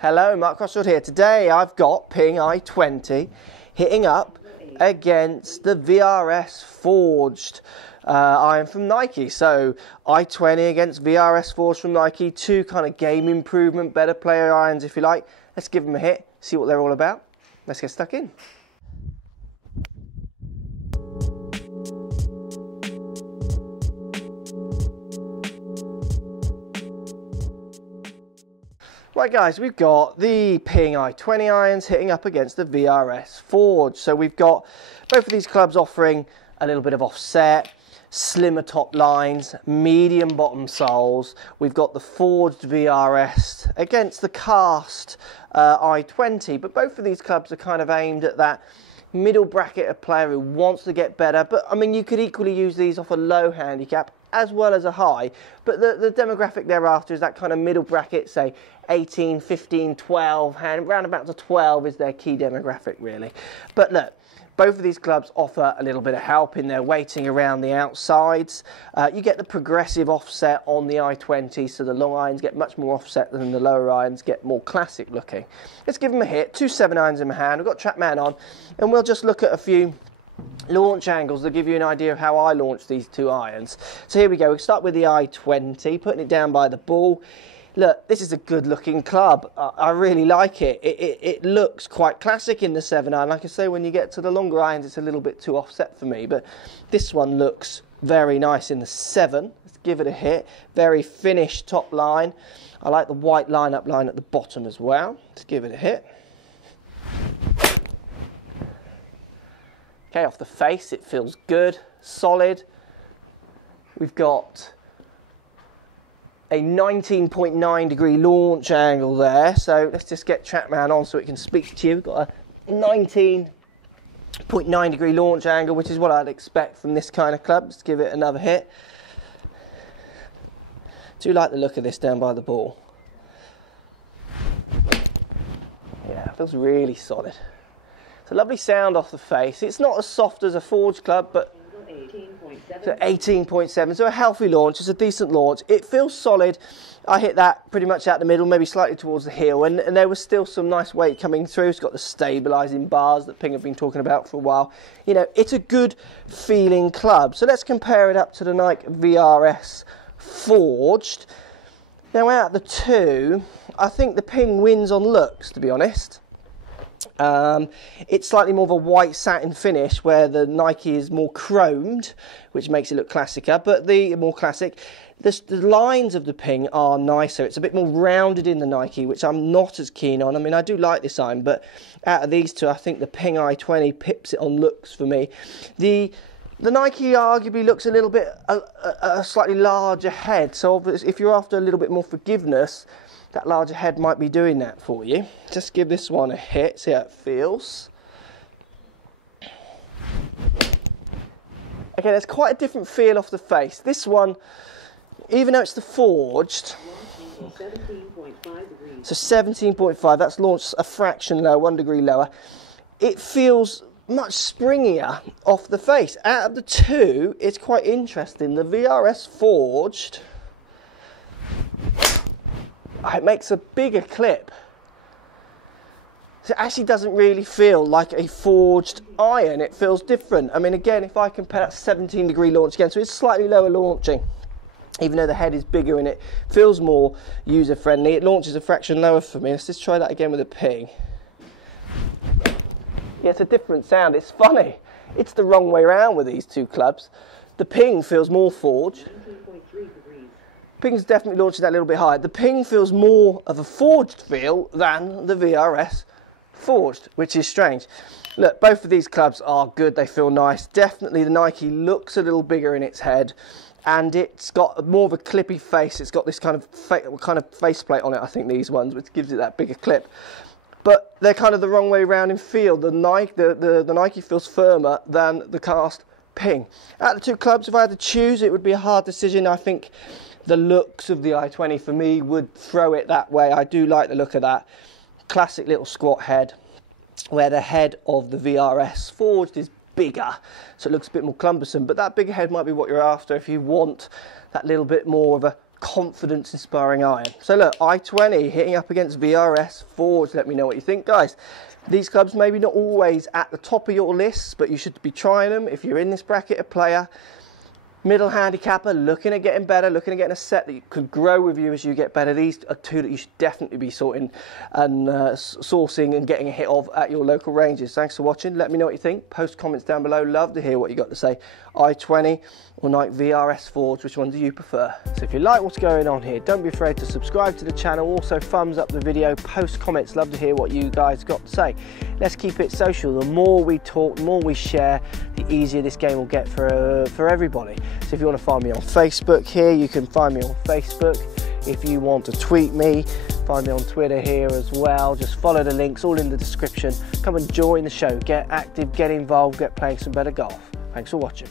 Hello, Mark Crossfield here. Today I've got Ping i20 hitting up against the VRS Forged iron from Nike. So i20 against VRS Forged from Nike, two kind of game improvement, better player irons if you like. Let's give them a hit, see what they're all about. Let's get stuck in. Right guys, we've got the Ping i20 irons hitting up against the VRS Forged. So we've got both of these clubs offering a little bit of offset, slimmer top lines, medium bottom soles. We've got the Forged VRS against the cast i20, but both of these clubs are kind of aimed at that middle bracket of player who wants to get better. But I mean, you could equally use these off a low handicap as well as a high, but the demographic thereafter is that kind of middle bracket, say 18, 15, 12, and round about to 12 is their key demographic really. But look, both of these clubs offer a little bit of help in their weighting around the outsides. You get the progressive offset on the i20, so the long irons get much more offset than the lower irons get more classic looking. Let's give them a hit. 2 7 irons in my hand. We've got TrackMan on, and we'll just look at a few launch angles that give you an idea of how I launch these two irons. So here we go. We'll start with the i20, putting it down by the ball. Look, this is a good looking club. I really like it. It looks quite classic in the 7 iron. Like I say, when you get to the longer irons, it's a little bit too offset for me, but this one looks very nice in the 7. Let's give it a hit. Very finished top line. I like the white line-up line at the bottom as well. Let's give it a hit. Okay, off the face, it feels good, solid. We've got a 19.9 degree launch angle there. So let's just get TrackMan on so it can speak to you. We've got a 19.9 degree launch angle, which is what I'd expect from this kind of club. Let's give it another hit. Do like the look of this down by the ball. Yeah, it feels really solid. It's a lovely sound off the face. It's not as soft as a Forged club, but 18.7, so a healthy launch. It's a decent launch. It feels solid. I hit that pretty much out the middle, maybe slightly towards the heel, and there was still some nice weight coming through. It's got the stabilising bars that Ping have been talking about for a while. You know, it's a good feeling club. So let's compare it up to the Nike VRS Forged. Now out of the two, I think the Ping wins on looks, to be honest. It's slightly more of a white satin finish, where the Nike is more chromed, which makes it look classicer, but the more classic. The lines of the Ping are nicer. It's a bit more rounded in the Nike, which I'm not as keen on. I mean, I do like this iron, but out of these two, I think the Ping i20 pips it on looks for me. The Nike arguably looks a little bit a slightly larger head, so if you're after a little bit more forgiveness, that larger head might be doing that for you. Just give this one a hit, see how it feels. Okay, there's quite a different feel off the face. This one, even though it's the Forged, 17.5 degrees. So 17.5, that's launched a fraction lower, 1 degree lower. It feels much springier off the face. Out of the two, it's quite interesting. The VRS Forged, it makes a bigger clip. So it actually doesn't really feel like a forged iron. It feels different. I mean, again, if I compare that 17 degree launch again, so it's slightly lower launching, even though the head is bigger and it feels more user friendly. It launches a fraction lower for me. Let's just try that again with a Ping. Yeah, it's a different sound. It's funny. It's the wrong way around with these two clubs. The Ping feels more forged. 19.3 degrees. Ping's definitely launching that a little bit higher. The Ping feels more of a forged feel than the VRS Forged, which is strange. Look, both of these clubs are good. They feel nice. Definitely the Nike looks a little bigger in its head, and it's got more of a clippy face. It's got this kind of faceplate on it, I think, these ones, which gives it that bigger clip. But they're kind of the wrong way around in feel. The Nike feels firmer than the cast Ping. Out of the two clubs, if I had to choose, it would be a hard decision. I think the looks of the i20 for me would throw it that way. I do like the look of that classic little squat head, where the head of the VRS Forged is bigger, so it looks a bit more cumbersome, but that bigger head might be what you're after if you want that little bit more of a confidence inspiring iron. So look, i20 hitting up against VRS Forged. Let me know what you think, guys. These clubs maybe not always at the top of your lists, but you should be trying them if you're in this bracket, a player, middle handicapper, looking at getting better, looking at getting a set that could grow with you as you get better. These are two that you should definitely be sorting and sourcing and getting a hit of at your local ranges. Thanks for watching. Let me know what you think. Post comments down below. Love to hear what you got to say. i20 or Nike VRS Forged, which one do you prefer? So if you like what's going on here, don't be afraid to subscribe to the channel. Also thumbs up the video, post comments. Love to hear what you guys got to say. Let's keep it social. The more we talk, the more we share, the easier this game will get for everybody. So if you want to find me on Facebook here, you can find me on Facebook. If you want to tweet me, find me on Twitter here as well. Just follow the links, all in the description. Come and join the show. Get active, get involved, get playing some better golf. Thanks for watching.